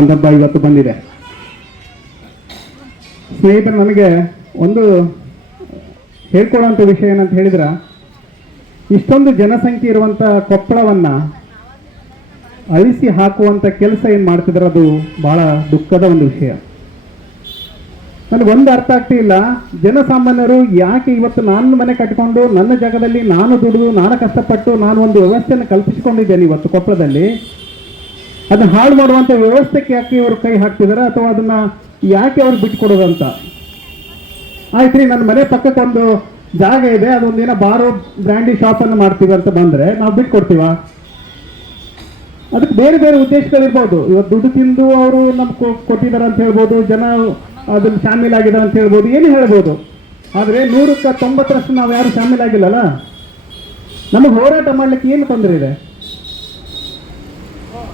ಸಂದರ್ಭ ಇವತ್ತು ಬಂದಿದೆ. ಸ್ನೇಹಿತರು ನನಗೆ ಒಂದು ಹೇಳ್ಕೊಳ್ಳೋಂಥ ವಿಷಯ ಏನಂತ ಹೇಳಿದ್ರೆ, ಇಷ್ಟೊಂದು ಜನಸಂಖ್ಯೆ ಇರುವಂಥ ಕೊಪ್ಪಳವನ್ನ ಅಳಿಸಿ ಹಾಕುವಂಥ ಕೆಲಸ ಏನು ಮಾಡ್ತಿದ್ರೆ, ಅದು ಬಹಳ ದುಃಖದ ಒಂದು ವಿಷಯ. ನನಗೆ ಒಂದು ಅರ್ಥ ಆಗ್ತಿಲ್ಲ ಜನಸಾಮಾನ್ಯರು ಯಾಕೆ ಇವತ್ತು ನಾನು ಮನೆ ಕಟ್ಕೊಂಡು ನನ್ನ ಜಾಗದಲ್ಲಿ ನಾನು ದುಡಿದು, ನಾನು ಕಷ್ಟಪಟ್ಟು, ನಾನು ಒಂದು ವ್ಯವಸ್ಥೆಯನ್ನು ಕಲ್ಪಿಸಿಕೊಂಡಿದ್ದೇನೆ ಇವತ್ತು ಕೊಪ್ಪಳದಲ್ಲಿ. ಅದನ್ನ ಹಾಳು ಮಾಡುವಂಥ ವ್ಯವಸ್ಥೆಗೆ ಯಾಕೆ ಇವರು ಕೈ ಹಾಕ್ತಿದಾರೆ ಅಥವಾ ಅದನ್ನ ಯಾಕೆ ಅವ್ರು ಬಿಟ್ಕೊಡೋದಂತ ಆಯ್ತು ರೀ ನನ್ನ ಮನೆ ಪಕ್ಕಕ್ಕೆ ಒಂದು ಜಾಗ ಇದೆ, ಅದೊಂದೇನೋ ಬಾರು ಬ್ರ್ಯಾಂಡಿ ಶಾಪ್ ಅನ್ನು ಮಾಡ್ತೀವಿ ಅಂತ ಬಂದ್ರೆ ನಾವು ಬಿಟ್ಕೊಡ್ತೀವ? ಅದಕ್ಕೆ ಬೇರೆ ಬೇರೆ ಉದ್ದೇಶಗಳಿರ್ಬೋದು ಇವತ್ತು ದುಡ್ಡು ತಿಂದು ಅವರು ನಮ್ಗೆ ಕೊಟ್ಟಿದ್ದಾರೆ ಅಂತ ಹೇಳ್ಬೋದು, ಜನ ಅದನ್ನ ಶಾಮೀಲಾಗಿದ್ದಾರೆ ಅಂತ ಹೇಳ್ಬೋದು, ಏನು ಹೇಳ್ಬೋದು. ಆದರೆ ನೂರಕ್ಕ ತೊಂಬತ್ತರಷ್ಟು ನಾವು ಯಾರು ಶಾಮೀಲಾಗಿಲ್ಲಲ್ಲ ನಮಗೆ ಹೋರಾಟ ಮಾಡ್ಲಿಕ್ಕೆ ಏನು ತೊಂದರೆ ಇದೆ?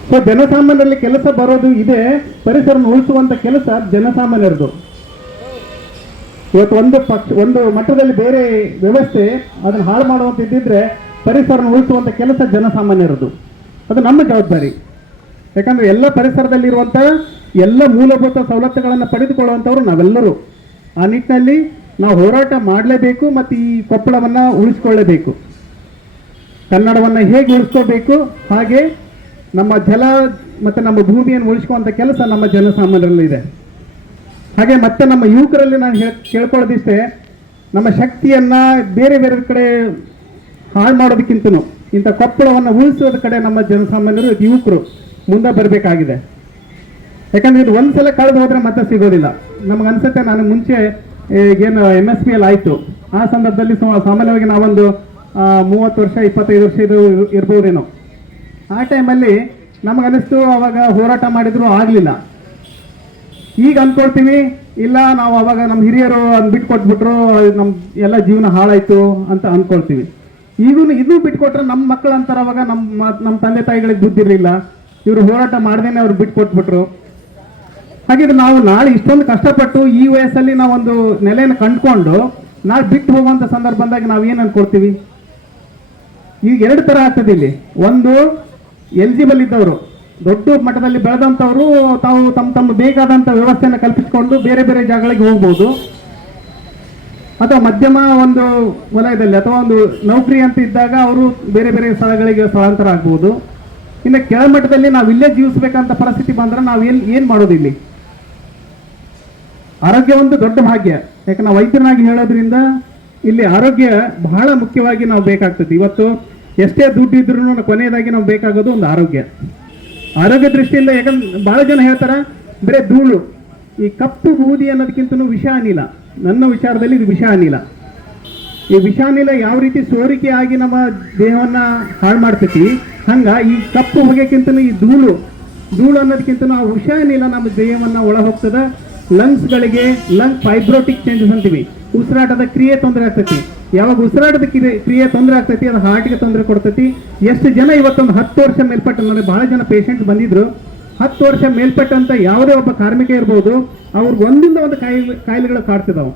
ಸೊ ಜನಸಾಮಾನ್ಯರಲ್ಲಿ ಕೆಲಸ ಬರೋದು ಇದೆ, ಪರಿಸರ ಉಳಿಸುವಂತ ಕೆಲಸ ಜನಸಾಮಾನ್ಯರದು. ಇವತ್ತು ಒಂದು ಪಕ್ಷ, ಒಂದು ಮಟ್ಟದಲ್ಲಿ ಬೇರೆ ವ್ಯವಸ್ಥೆ ಅದನ್ನು ಹಾಳು ಮಾಡುವಂತ ಇದ್ದಿದ್ರೆ ಪರಿಸರ ಉಳಿಸುವಂತ ಕೆಲಸ ಜನಸಾಮಾನ್ಯರದು. ಅದು ನಮ್ಮ ಜವಾಬ್ದಾರಿ. ಯಾಕಂದ್ರೆ ಎಲ್ಲ ಪರಿಸರದಲ್ಲಿರುವಂಥ ಎಲ್ಲ ಮೂಲಭೂತ ಸವಲತ್ತುಗಳನ್ನು ಪಡೆದುಕೊಳ್ಳುವಂಥವ್ರು ನಾವೆಲ್ಲರೂ. ಆ ನಿಟ್ಟಿನಲ್ಲಿ ನಾವು ಹೋರಾಟ ಮಾಡಲೇಬೇಕು ಮತ್ತು ಈ ಕೊಪ್ಪಳವನ್ನು ಉಳಿಸ್ಕೊಳ್ಳೇಬೇಕು. ಕನ್ನಡವನ್ನು ಹೇಗೆ ಉಳಿಸ್ಕೋಬೇಕು, ಹಾಗೆ ನಮ್ಮ ಜಲ ಮತ್ತು ನಮ್ಮ ಭೂಮಿಯನ್ನು ಉಳಿಸ್ಕೊಳ್ಳುವಂಥ ಕೆಲಸ ನಮ್ಮ ಜನಸಾಮಾನ್ಯರಲ್ಲಿದೆ. ಹಾಗೆ ಮತ್ತೆ ನಮ್ಮ ಯುವಕರಲ್ಲಿ ನಾನು ಕೇಳ್ಕೊಳ್ಳೋದಿಷ್ಟೇ, ನಮ್ಮ ಶಕ್ತಿಯನ್ನ ಬೇರೆ ಬೇರೆ ಕಡೆ ಹಾಳು ಮಾಡೋದಕ್ಕಿಂತ ಇಂಥ ಕೊಪ್ಪಳವನ್ನು ಉಳಿಸೋದ ಕಡೆ ನಮ್ಮ ಜನಸಾಮಾನ್ಯರು ಯುವಕರು ಮುಂದೆ ಬರಬೇಕಾಗಿದೆ. ಯಾಕಂದ್ರೆ ಇದು ಒಂದು ಸಲ ಕಳೆದು ಹೋದ್ರೆ ಮತ್ತೆ ಸಿಗೋದಿಲ್ಲ. ನಮ್ಗೆ ಅನ್ಸುತ್ತೆ ನಾನು ಮುಂಚೆ ಏನು ಎಂ ಎಸ್ ಪಿ ಎಲ್ ಆಯಿತು. ಆ ಸಂದರ್ಭದಲ್ಲಿ ಸಮ- ಸಾಮಾನ್ಯವಾಗಿ ನಾವೊಂದು ಮೂವತ್ತು ವರ್ಷ, ಇಪ್ಪತ್ತೈದು ವರ್ಷ ಇದು ಇರ್ಬೋದೇನೋ. ಆ ಟೈಮಲ್ಲಿ ನಮಗನಿಸ್ತು, ಅವಾಗ ಹೋರಾಟ ಮಾಡಿದ್ರು ಆಗಲಿಲ್ಲ. ಈಗ ಅಂದ್ಕೊಳ್ತೀವಿ ಇಲ್ಲ ನಾವು ಅವಾಗ ನಮ್ಮ ಹಿರಿಯರು ಅದನ್ನ ಬಿಟ್ಕೊಟ್ಬಿಟ್ರು ನಮ್ಮ ಎಲ್ಲ ಜೀವನ ಹಾಳಾಯ್ತು ಅಂತ ಅಂದ್ಕೊಳ್ತೀವಿ ಈಗೂ ಇದು ಬಿಟ್ಕೊಟ್ರೆ ನಮ್ಮ ಮಕ್ಕಳು ಅಂತಾರೆ ಅವಾಗ ನಮ್ಮ ನಮ್ಮ ತಂದೆ ತಾಯಿಗಳಿಗೆ ಬುದ್ಧಿರಲಿಲ್ಲ ಇವರು ಹೋರಾಟ ಮಾಡ್ದೇನೆ ಅವ್ರು ಬಿಟ್ಕೊಟ್ಬಿಟ್ರು. ಹಾಗಿದ್ರೆ ನಾವು ನಾಳೆ ಇಷ್ಟೊಂದು ಕಷ್ಟಪಟ್ಟು ಈ ವಯಸ್ಸಲ್ಲಿ ನಾವೊಂದು ನೆಲೆಯನ್ನು ಕಂಡ್ಕೊಂಡು ನಾಳೆ ಬಿಟ್ಟು ಹೋಗುವಂಥ ನಾವು ಏನು ಅನ್ಕೊಳ್ತೀವಿ? ಈಗ ಎರಡು ತರ ಆಗ್ತದೆ ಇಲ್ಲಿ. ಒಂದು ಎಲಿಜಿಬಲ್ ಇದ್ದವರು ದೊಡ್ಡ ಮಟ್ಟದಲ್ಲಿ ಬೆಳೆದಂಥವರು, ತಾವು ತಮ್ಮ ತಮ್ಮ ಬೇಕಾದಂಥ ವ್ಯವಸ್ಥೆಯನ್ನು ಕಲ್ಪಿಸಿಕೊಂಡು ಬೇರೆ ಬೇರೆ ಜಾಗಗಳಿಗೆ ಹೋಗ್ಬೋದು. ಅಥವಾ ಮಧ್ಯಮ ಒಂದು ವಲಯದಲ್ಲಿ ಅಥವಾ ಒಂದು ನೌಕರಿ ಅಂತ ಇದ್ದಾಗ ಅವರು ಬೇರೆ ಬೇರೆ ಸ್ಥಳಗಳಿಗೆ ಸ್ಥಳಾಂತರ ಆಗ್ಬೋದು. ಇನ್ನು ಕೆಳಮಟ್ಟದಲ್ಲಿ ನಾವು ಇಲ್ಲೇ ಜೀವಿಸಬೇಕಂತ ಪರಿಸ್ಥಿತಿ ಬಂದ್ರೆ ನಾವು ಏನು ಏನು ಆರೋಗ್ಯ ಒಂದು ದೊಡ್ಡ ಭಾಗ್ಯ. ಯಾಕಂದ್ರೆ ನಾವು ವೈದ್ಯನಾಗಿ ಹೇಳೋದ್ರಿಂದ ಇಲ್ಲಿ ಆರೋಗ್ಯ ಬಹಳ ಮುಖ್ಯವಾಗಿ ನಾವು ಬೇಕಾಗ್ತದೆ. ಇವತ್ತು ಎಷ್ಟೇ ದುಡ್ಡು ಇದ್ರೂ ಕೊನೆಯದಾಗಿ ನಾವು ಬೇಕಾಗೋದು ಒಂದು ಆರೋಗ್ಯ. ಆರೋಗ್ಯ ದೃಷ್ಟಿಯಿಂದ ಯಾಕಂದ್ರೆ ಬಹಳ ಜನ ಹೇಳ್ತಾರ, ಬರೇ ಧೂಳು. ಈ ಕಪ್ಪು ಬೂದಿ ಅನ್ನೋದಕ್ಕಿಂತ ವಿಷ ಅನಿಲ. ನನ್ನ ವಿಚಾರದಲ್ಲಿ ಇದು ವಿಷ ಅನಿಲ. ಈ ವಿಷ ಅನಿಲ ಯಾವ ರೀತಿ ಸೋರಿಕೆ ಆಗಿ ನಮ್ಮ ದೇಹವನ್ನ ಹಾಳು ಮಾಡ್ತೈತಿ, ಹಂಗೆ ಈ ಕಪ್ಪು ಹೊಗೆಕ್ಕಿಂತ ಈ ಧೂಳು. ಧೂಳು ಅನ್ನೋದಕ್ಕಿಂತ ಆ ವಿಷ ಅನಿಲ ನಮ್ಮ ದೇಹವನ್ನ ಒಳ ಹೋಗ್ತದ ಲಂಗ್ಸ್ಗಳಿಗೆ ಲಂಗ್ ಫೈಬ್ರೋಟಿಕ್ ಚೇಂಜಸ್ ಅಂತೀವಿ. ಉಸಿರಾಟದ ಕ್ರಿಯೆ ತೊಂದರೆ ಆಗ್ತೈತಿ. ಯಾವಾಗ ಉಸಿರಾಟದ ಕ್ರಿಯೆ ಕ್ರಿಯೆ ತೊಂದರೆ ಆಗ್ತೈತಿ, ಅದು ಹಾರ್ಟಿಗೆ ತೊಂದರೆ ಕೊಡ್ತೈತಿ. ಎಷ್ಟು ಜನ ಇವತ್ತೊಂದು ಹತ್ತು ವರ್ಷ ಮೇಲ್ಪಟ್ಟ, ನನಗೆ ಬಹಳ ಜನ ಪೇಷೆಂಟ್ ಬಂದಿದ್ರು. ಹತ್ತು ವರ್ಷ ಮೇಲ್ಪಟ್ಟಂತ ಯಾವುದೇ ಒಬ್ಬ ಕಾರ್ಮಿಕ ಇರ್ಬೋದು, ಅವ್ರಿಗೆ ಒಂದಿಂದ ಒಂದು ಕಾಯಿಲೆ ಕಾಯಿಲೆಗಳು ಕಾಡ್ತಿದಾವೆ.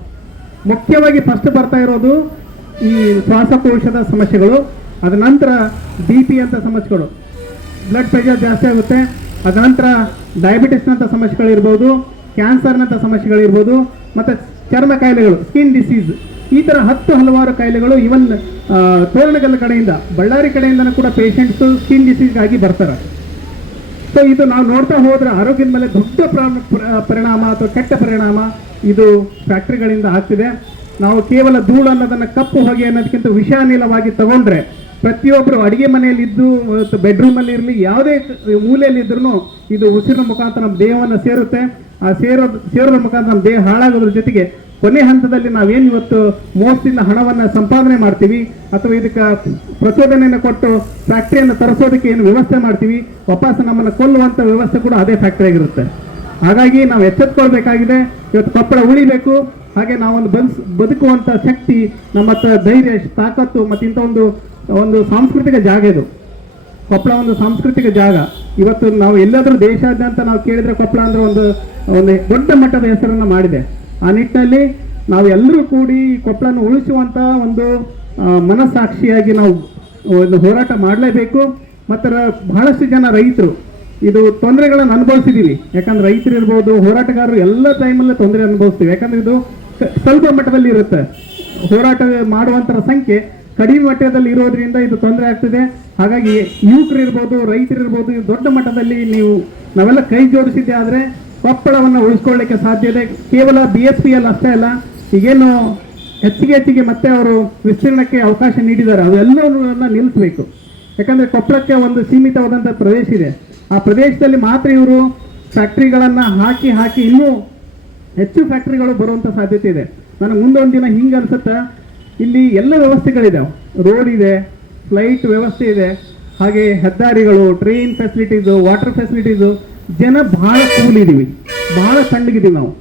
ಮುಖ್ಯವಾಗಿ ಫಸ್ಟ್ ಬರ್ತಾ ಇರೋದು ಈ ಶ್ವಾಸಕೋಶದ ಸಮಸ್ಯೆಗಳು, ಅದ ನಂತರ ಬಿ ಪಿ ಅಂತ ಸಮಸ್ಯೆಗಳು. ಬ್ಲಡ್ ಪ್ರೆಷರ್ ಜಾಸ್ತಿ ಆಗುತ್ತೆ, ಅದ ನಂತರ ಡಯಾಬಿಟಿಸ್ನಂಥ ಸಮಸ್ಯೆಗಳಿರ್ಬೋದು ಕ್ಯಾನ್ಸರ್ನಂಥ ಸಮಸ್ಯೆಗಳಿರ್ಬೋದು, ಮತ್ತು ಚರ್ಮ ಕಾಯಿಲೆಗಳು ಸ್ಕಿನ್ ಡಿಸೀಸ್ ಈ ಥರ ಹತ್ತು ಹಲವಾರು ಕಾಯಿಲೆಗಳು ಇವನ್ ತೋರಣಗಲ್ಲ ಕಡೆಯಿಂದ, ಬಳ್ಳಾರಿ ಕಡೆಯಿಂದನೂ ಕೂಡ ಪೇಷಂಟ್ಸು ಸ್ಕಿನ್ ಡಿಸೀಸ್ಗಾಗಿ ಬರ್ತಾರೆ. ಸೊ ಇದು ನಾವು ನೋಡ್ತಾ ಹೋದ್ರೆ ಆರೋಗ್ಯದ ಮೇಲೆ ದೊಡ್ಡ ಪ್ರಾ- ಪ್ರ- ಪರಿಣಾಮ ಅಥವಾ ಕೆಟ್ಟ ಪರಿಣಾಮ ಇದು ಫ್ಯಾಕ್ಟ್ರಿಗಳಿಂದ ಆಗ್ತಿದೆ. ನಾವು ಕೇವಲ ಧೂಳು ಅನ್ನೋದನ್ನು ಕಪ್ಪು ಹೊಗೆ ಅನ್ನೋದಕ್ಕಿಂತ ವಿಷಾನಿಲವಾಗಿ ತಗೊಂಡ್ರೆ ಪ್ರತಿಯೊಬ್ಬರು ಅಡುಗೆ ಮನೆಯಲ್ಲಿ ಇದ್ದು ಬೆಡ್ರೂಮ್ ಅಲ್ಲಿ ಇರಲಿ, ಯಾವುದೇ ಮೂಲೆಯಲ್ಲಿ ಇದ್ರೂ ಇದು ಉಸಿರಿನ ಮುಖಾಂತರ ನಮ್ಮ ದೇಹವನ್ನು ಸೇರುತ್ತೆ. ಆ ಸೇರೋದ್ ಸೇರೋದ್ರ ಮುಖಾಂತರ ನಮ್ಮ ದೇಹ ಹಾಳಾಗೋದ್ರ ಜೊತೆಗೆ ಕೊನೆ ಹಂತದಲ್ಲಿ ನಾವೇನು ಇವತ್ತು ಮೋಸದಿಂದ ಹಣವನ್ನು ಸಂಪಾದನೆ ಮಾಡ್ತೀವಿ, ಅಥವಾ ಇದಕ್ಕೆ ಪ್ರಚೋದನೆಯನ್ನು ಕೊಟ್ಟು ಫ್ಯಾಕ್ಟ್ರಿಯನ್ನು ತರಿಸೋದಕ್ಕೆ ಏನು ವ್ಯವಸ್ಥೆ ಮಾಡ್ತೀವಿ, ವಾಪಸ್ ನಮ್ಮನ್ನು ಕೊಲ್ಲುವಂಥ ವ್ಯವಸ್ಥೆ ಕೂಡ ಅದೇ ಫ್ಯಾಕ್ಟರಿ ಆಗಿರುತ್ತೆ. ಹಾಗಾಗಿ ನಾವು ಎಚ್ಚೆತ್ಕೊಳ್ಬೇಕಾಗಿದೆ. ಇವತ್ತು ಕೊಪ್ಪಳ ಉಳಿಬೇಕು. ಹಾಗೆ ನಾವೊಂದು ಬದುಕುವಂಥ ಶಕ್ತಿ, ನಮ್ಮ ಹತ್ರ ಧೈರ್ಯ, ತಾಕತ್ತು ಮತ್ತು ಇಂಥ ಒಂದು ಒಂದು ಸಾಂಸ್ಕೃತಿಕ ಜಾಗ ಇದು. ಕೊಪ್ಪಳ ಒಂದು ಸಾಂಸ್ಕೃತಿಕ ಜಾಗ. ಇವತ್ತು ನಾವು ಎಲ್ಲಾದರೂ ದೇಶಾದ್ಯಂತ ನಾವು ಕೇಳಿದ್ರೆ ಕೊಪ್ಪಳ ಅಂದ್ರೆ ಒಂದು ಒಂದು ದೊಡ್ಡ ಮಟ್ಟದ ಹೆಸರನ್ನು ಮಾಡಿದೆ. ಆ ನಿಟ್ಟಿನಲ್ಲಿ ನಾವು ಎಲ್ಲರೂ ಕೂಡಿ ಕೊಪ್ಪಳನ್ನು ಕೊಪ್ಪಳನ ಉಳಿಸುವಂತ ಒಂದು ಮನಸ್ಸಾಕ್ಷಿಯಾಗಿ ನಾವು ಒಂದು ಹೋರಾಟ ಮಾಡಲೇಬೇಕು. ಮತ್ತು ಬಹಳಷ್ಟು ಜನ ರೈತರು ಇದು ತೊಂದರೆಗಳನ್ನು ಅನುಭವಿಸಿದ್ದೀವಿ ಯಾಕಂದ್ರೆ ರೈತರು ಇರ್ಬೋದು, ಹೋರಾಟಗಾರರು ಎಲ್ಲ ಟೈಮಲ್ಲೇ ತೊಂದರೆ ಅನುಭವಿಸ್ತೀವಿ. ಯಾಕಂದ್ರೆ ಇದು ಸ್ವಲ್ಪ ಮಟ್ಟದಲ್ಲಿ ಇರುತ್ತೆ. ಹೋರಾಟ ಮಾಡುವಂಥರ ಸಂಖ್ಯೆ ಕಡಿಮೆ ಮಟ್ಟದಲ್ಲಿ ಇರೋದ್ರಿಂದ ಇದು ತೊಂದರೆ ಆಗ್ತಿದೆ. ಹಾಗಾಗಿ ಯುವಕರು ಇರ್ಬೋದು, ರೈತರು ಇರ್ಬೋದು ದೊಡ್ಡ ಮಟ್ಟದಲ್ಲಿ ನೀವು ನಾವೆಲ್ಲ ಕೈ ಜೋಡಿಸಿದ್ದೆ ಆದರೆ ಕೊಪ್ಪಳವನ್ನು ಉಳಿಸ್ಕೊಳ್ಳಿಕ್ಕೆ ಸಾಧ್ಯ ಇದೆ. ಕೇವಲ ಬಿ ಎಸ್ ಪಿ ಅಷ್ಟೇ ಅಲ್ಲ, ಈಗೇನು ಹೆಚ್ಚಿಗೆ ಹೆಚ್ಚಿಗೆ ಮತ್ತೆ ಅವರು ವಿಸ್ತೀರ್ಣಕ್ಕೆ ಅವಕಾಶ ನೀಡಿದ್ದಾರೆ. ಅವೆಲ್ಲವನ್ನ ನಿಲ್ಲಿಸಬೇಕು. ಯಾಕಂದರೆ ಕೊಪ್ಪಳಕ್ಕೆ ಒಂದು ಸೀಮಿತವಾದಂಥ ಪ್ರದೇಶ ಇದೆ. ಆ ಪ್ರದೇಶದಲ್ಲಿ ಮಾತ್ರ ಇವರು ಫ್ಯಾಕ್ಟ್ರಿಗಳನ್ನು ಹಾಕಿ ಹಾಕಿ ಇನ್ನೂ ಹೆಚ್ಚು ಫ್ಯಾಕ್ಟ್ರಿಗಳು ಬರುವಂಥ ಸಾಧ್ಯತೆ ಇದೆ. ನನಗೆ ಮುಂದೊಂದು ದಿನ ಹಿಂಗೆ ಅನ್ಸುತ್ತೆ ಇಲ್ಲಿ ಎಲ್ಲ ವ್ಯವಸ್ಥೆಗಳಿದಾವೆ. ರೋಡ್ ಇದೆ ಫ್ಲೈಟ್ ವ್ಯವಸ್ಥೆ ಇದೆ, ಹಾಗೆ ಹೆದ್ದಾರಿಗಳು ಟ್ರೈನ್ ಫೆಸಿಲಿಟೀಸು ವಾಟರ್ ಫೆಸಿಲಿಟೀಸು ಜನ ಬಹಳ ಕೂಲ್ ಇದೀವಿ ಬಹಳ ಸಣ್ಣಗಿದ್ದೀವಿ ನಾವು.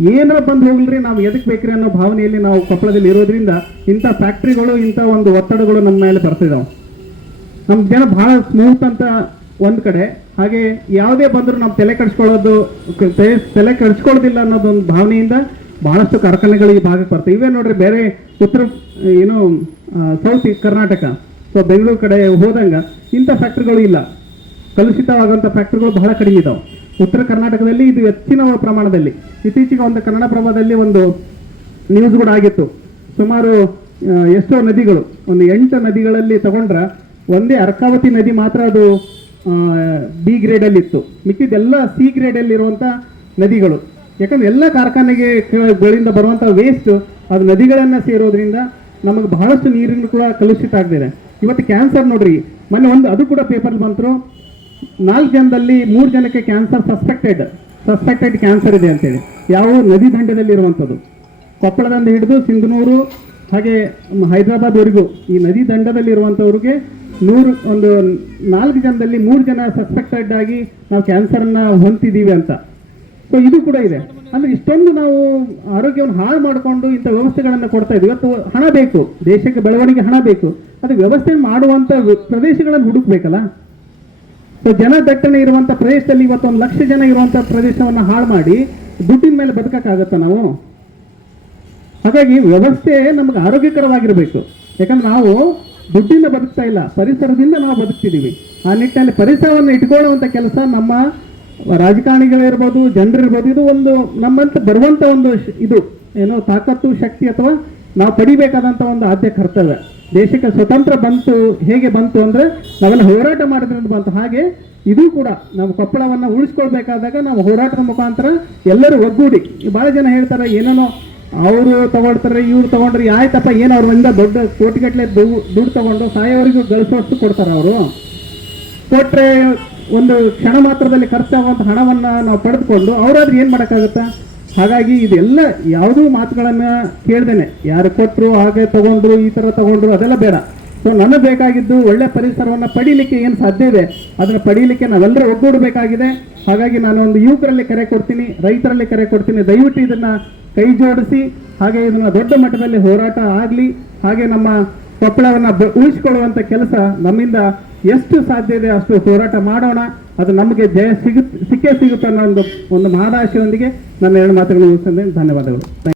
ಏನಾರ ಬಂದು ಹೋಗಲ್ರಿ ನಾವು ಎದಕ್ಕೆ ಬೇಕ್ರಿ ಅನ್ನೋ ಭಾವನೆಯಲ್ಲಿ ನಾವು ಕೊಪ್ಪಳದಲ್ಲಿ ಇರೋದ್ರಿಂದ ಇಂಥ ಫ್ಯಾಕ್ಟ್ರಿಗಳು ಇಂಥ ಒಂದು ಒತ್ತಡಗಳು ನಮ್ಮ ಮೇಲೆ ಬರ್ತಿದ್ದಾವೆ ನಮ್ಮ ಜನ ಬಹಳ ಸ್ಮೂತ್ ಅಂತ ಒಂದು ಕಡೆ. ಹಾಗೆ ಯಾವುದೇ ಬಂದರೂ ನಾವು ತಲೆ ಕಡ್ಸ್ಕೊಳ್ಳೋದು, ತಲೆ- ಕೆಡಿಸ್ಕೊಳ್ಳೋದಿಲ್ಲ ಅನ್ನೋದೊಂದು ಭಾವನೆಯಿಂದ ಬಹಳಷ್ಟು ಕಾರ್ಖಾನೆಗಳು ಈ ಭಾಗಕ್ಕೆ ಬರ್ತವೆ ಇವೇ. ನೋಡ್ರಿ, ಬೇರೆ ಉತ್ತರ, ಏನು ಸೌತ್ ಕರ್ನಾಟಕ, ಸೊ ಬೆಂಗಳೂರು ಕಡೆ ಹೋದಂಗ ಇಂಥ ಫ್ಯಾಕ್ಟ್ರಿಗಳು ಇಲ್ಲ. ಕಲುಷಿತವಾಗುವಂಥ ಫ್ಯಾಕ್ಟ್ರಿಗಳು ಬಹಳ ಕಡಿಮೆ ಇದಾವೆ. ಉತ್ತರ ಕರ್ನಾಟಕದಲ್ಲಿ ಇದು ಹೆಚ್ಚಿನ ಪ್ರಮಾಣದಲ್ಲಿ. ಇತ್ತೀಚೆಗೆ ಒಂದು ಕನ್ನಡ ಪ್ರಭಾದಲ್ಲಿ ಒಂದು ನ್ಯೂಸ್ ಕೂಡ ಆಗಿತ್ತು. ಸುಮಾರು ಎಷ್ಟೋ ನದಿಗಳು, ಒಂದು ಎಂಟು ನದಿಗಳಲ್ಲಿ ತಗೊಂಡ್ರೆ ಒಂದೇ ಅರ್ಕಾವತಿ ನದಿ ಮಾತ್ರ ಅದು ಬಿ ಗ್ರೇಡಲ್ಲಿತ್ತು ಮಿಕ್ಕಿದ್ದೆಲ್ಲ ಸಿ ಗ್ರೇಡಲ್ಲಿರುವಂಥ ನದಿಗಳು. ಯಾಕಂದ್ರೆ ಎಲ್ಲ ಕಾರ್ಖಾನೆಗೆ ಗಳಿಂದ ಬರುವಂಥ ವೇಸ್ಟ್ ಅದು ನದಿಗಳನ್ನ ಸೇರೋದ್ರಿಂದ ನಮಗೆ ಬಹಳಷ್ಟು ನೀರಿನ ಕೂಡ ಕಲುಷಿತ ಆಗ್ತಿದೆ. ಇವತ್ತು ಕ್ಯಾನ್ಸರ್ ನೋಡ್ರಿ, ಮೊನ್ನೆ ಒಂದು ಅದು ಕೂಡ ಪೇಪರ್ ಬಂತರು ನಾಲ್ಕು ಜನದಲ್ಲಿ ಮೂರು ಜನಕ್ಕೆ ಕ್ಯಾನ್ಸರ್ ಸಸ್ಪೆಕ್ಟೆಡ್ ಸಸ್ಪೆಕ್ಟೆಡ್ ಕ್ಯಾನ್ಸರ್ ಇದೆ ಅಂತೇಳಿ. ಯಾವ ನದಿ ದಂಡದಲ್ಲಿ ಇರುವಂಥದ್ದು. ಕೊಪ್ಪಳದಿಂದ ಹಿಡಿದು ಸಿಂಧನೂರು, ಹಾಗೆ ಹೈದರಾಬಾದ್ವರೆಗೂ ಈ ನದಿ ದಂಡದಲ್ಲಿ ಇರುವಂಥವ್ರಿಗೆ ನೂರು ಒಂದು ನಾಲ್ಕು ಜನದಲ್ಲಿ ಮೂರು ಜನ ಸಸ್ಪೆಕ್ಟೆಡ್ ಆಗಿ ನಾವು ಕ್ಯಾನ್ಸರನ್ನು ಹೊಂತಿದ್ದೀವಿ ಅಂತ. ಸೊ ಇದು ಕೂಡ ಇದೆ. ಅಂದ್ರೆ ಇಷ್ಟೊಂದು ನಾವು ಆರೋಗ್ಯವನ್ನು ಹಾಳು ಮಾಡಿಕೊಂಡು ಇಂಥ ವ್ಯವಸ್ಥೆಗಳನ್ನು ಕೊಡ್ತಾ ಇದ್ದೀವಿ. ಇವತ್ತು ಹಣ ಬೇಕು. ದೇಶಕ್ಕೆ ಬೆಳವಣಿಗೆ ಹಣ ಬೇಕು. ಅದು ವ್ಯವಸ್ಥೆ ಮಾಡುವಂಥ ಪ್ರದೇಶಗಳನ್ನು ಹುಡುಕ್ಬೇಕಲ್ಲ? ಸೊ ಜನ ದಟ್ಟಣೆ ಇರುವಂತ ಪ್ರದೇಶದಲ್ಲಿ ಇವತ್ತು ಒಂದು ಲಕ್ಷ ಜನ ಇರುವಂತ ಪ್ರದೇಶವನ್ನ ಹಾಳು ಮಾಡಿ ದುಡ್ಡಿನ ಮೇಲೆ ಬದುಕಕ್ಕಾಗತ್ತ ನಾವು? ಹಾಗಾಗಿ ವ್ಯವಸ್ಥೆ ನಮಗೆ ಆರೋಗ್ಯಕರವಾಗಿರಬೇಕು. ಯಾಕಂದ್ರೆ ನಾವು ದುಡ್ಡಿಂದ ಬದುಕ್ತಾ ಇಲ್ಲ. ಪರಿಸರದಿಂದ ನಾವು ಬದುಕ್ತಿದ್ದೀವಿ. ಆ ನಿಟ್ಟಿನಲ್ಲಿ ಪರಿಸರವನ್ನು ಇಟ್ಕೊಳ್ಳುವಂತ ಕೆಲಸ ನಮ್ಮ ರಾಜಕಾರಣಿಗಳಿರ್ಬೋದು ಜನರಿರ್ಬೋದು ಇದು ಒಂದು ನಮ್ಮಂತ ಬರುವಂಥ ಒಂದು ಇದು, ಏನೋ ತಾಕತ್ತು, ಶಕ್ತಿ ಅಥವಾ ನಾವು ಪಡಿಬೇಕಾದಂಥ ಒಂದು ಆದ್ಯ ಕರ್ತವ್ಯ. ದೇಶಕ್ಕೆ ಸ್ವತಂತ್ರ ಬಂತು, ಹೇಗೆ ಬಂತು ಅಂದ್ರೆ ನಾವೆಲ್ಲ ಹೋರಾಟ ಮಾಡಿದ್ರಿಂದ ಬಂತು. ಹಾಗೆ ಇದು ಕೂಡ ನಾವು ಕೊಪ್ಪಳವನ್ನ ಉಳಿಸ್ಕೊಳ್ಬೇಕಾದಾಗ ನಾವು ಹೋರಾಟದ ಮುಖಾಂತರ ಎಲ್ಲರೂ ಒಗ್ಗೂಡಿ. ಬಹಳ ಜನ ಹೇಳ್ತಾರೆ ಏನೇನೋ ಅವರು ತಗೊಳ್ತಾರೆ, ಇವ್ರು ತಗೊಂಡ್ರೆ ಆಯ್ತಪ್ಪ, ಏನು ಅವ್ರಿಂದ ದೊಡ್ಡ ಕೋಟಿಗಟ್ಟಲೆ ದುಡ್ಡು ತಗೊಂಡು ಸಾಯೋವರೆಗೂ ಗಳಿಸೋಷ್ಟು ಕೊಡ್ತಾರೆ ಅವರು. ಕೊಟ್ರೆ ಒಂದು ಕ್ಷಣ ಮಾತ್ರದಲ್ಲಿ ಖರ್ಚಾಗುವಂಥ ಹಣವನ್ನ ನಾವು ಪಡೆದುಕೊಂಡು ಅವರಾದ್ರೆ ಏನು ಮಾಡಕ್ಕಾಗತ್ತಾ? ಹಾಗಾಗಿ ಇದೆಲ್ಲ ಯಾವುದೂ ಮಾತುಗಳನ್ನು ಕೇಳ್ದೇನೆ. ಯಾರು ಕೊಟ್ರು, ಹಾಗೆ ತಗೊಂಡ್ರು, ಈ ತರ ತಗೊಂಡ್ರು, ಅದೆಲ್ಲ ಬೇಡ. ಸೊ ನನಗೆ ಬೇಕಾಗಿದ್ದು ಒಳ್ಳೆ ಪರಿಸರವನ್ನ ಪಡೀಲಿಕ್ಕೆ ಏನು ಸಾಧ್ಯ ಇದೆ? ಅದನ್ನ ಪಡೀಲಿಕ್ಕೆ ನಾವೆಲ್ಲರೂ ಒಗ್ಗೂಡಬೇಕಾಗಿದೆ. ಹಾಗಾಗಿ ನಾನು ಒಂದು ಯುವಕರಲ್ಲಿ ಕರೆ ಕೊಡ್ತೀನಿ, ರೈತರಲ್ಲಿ ಕರೆ ಕೊಡ್ತೀನಿ. ದಯವಿಟ್ಟು ಇದನ್ನ ಕೈ ಜೋಡಿಸಿ, ಹಾಗೆ ಇದನ್ನ ದೊಡ್ಡ ಮಟ್ಟದಲ್ಲಿ ಹೋರಾಟ ಆಗಲಿ. ಹಾಗೆ ನಮ್ಮ ಕೊಪ್ಪಳವನ್ನು ಉಳಿಸಿಕೊಳ್ಳುವಂತ ಕೆಲಸ ನಮ್ಮಿಂದ ಎಷ್ಟು ಸಾಧ್ಯ ಇದೆ ಅಷ್ಟು ಹೋರಾಟ ಮಾಡೋಣ. ಅದು ನಮಗೆ ಜಯ ಸಿಗುತ್ತೆ ಸಿಕ್ಕೇ ಸಿಗುತ್ತೆ ಅನ್ನೋ ಒಂದು ಒಂದು ಮಹದಾಶೆಯೊಂದಿಗೆ ನನ್ನ ಎರಡು ಮಾತುಗಳನ್ನು ಮುಗಿಸ್ತೇನೆ. ಧನ್ಯವಾದಗಳು.